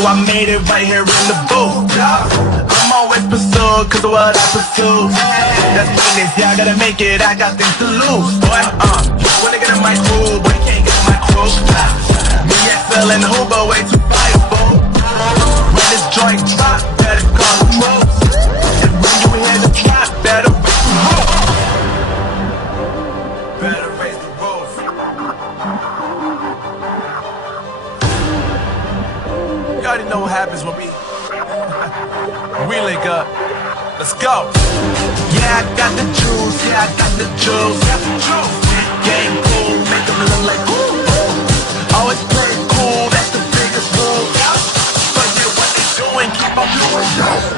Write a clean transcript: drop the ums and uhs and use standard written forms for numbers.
now I made it right here in the booth. I'm always pursued cause of what I pursue. That's business, yeah, I gotta make it, I got things to lose. Boy, when they get in my crew, boy, you can't get in my crew. Me and selling Hoover way too fireable. When this joint drop, better call the troops. And when you hear the drop, better raise the roof. Better raise the roof. You already know what happens when we link up. Let's go. Yeah, I got the juice. Yeah, I got the juice. Game cool, make them look like ooh. Always play it cool, that's the biggest rule. But yeah, what they doing, keep on doing.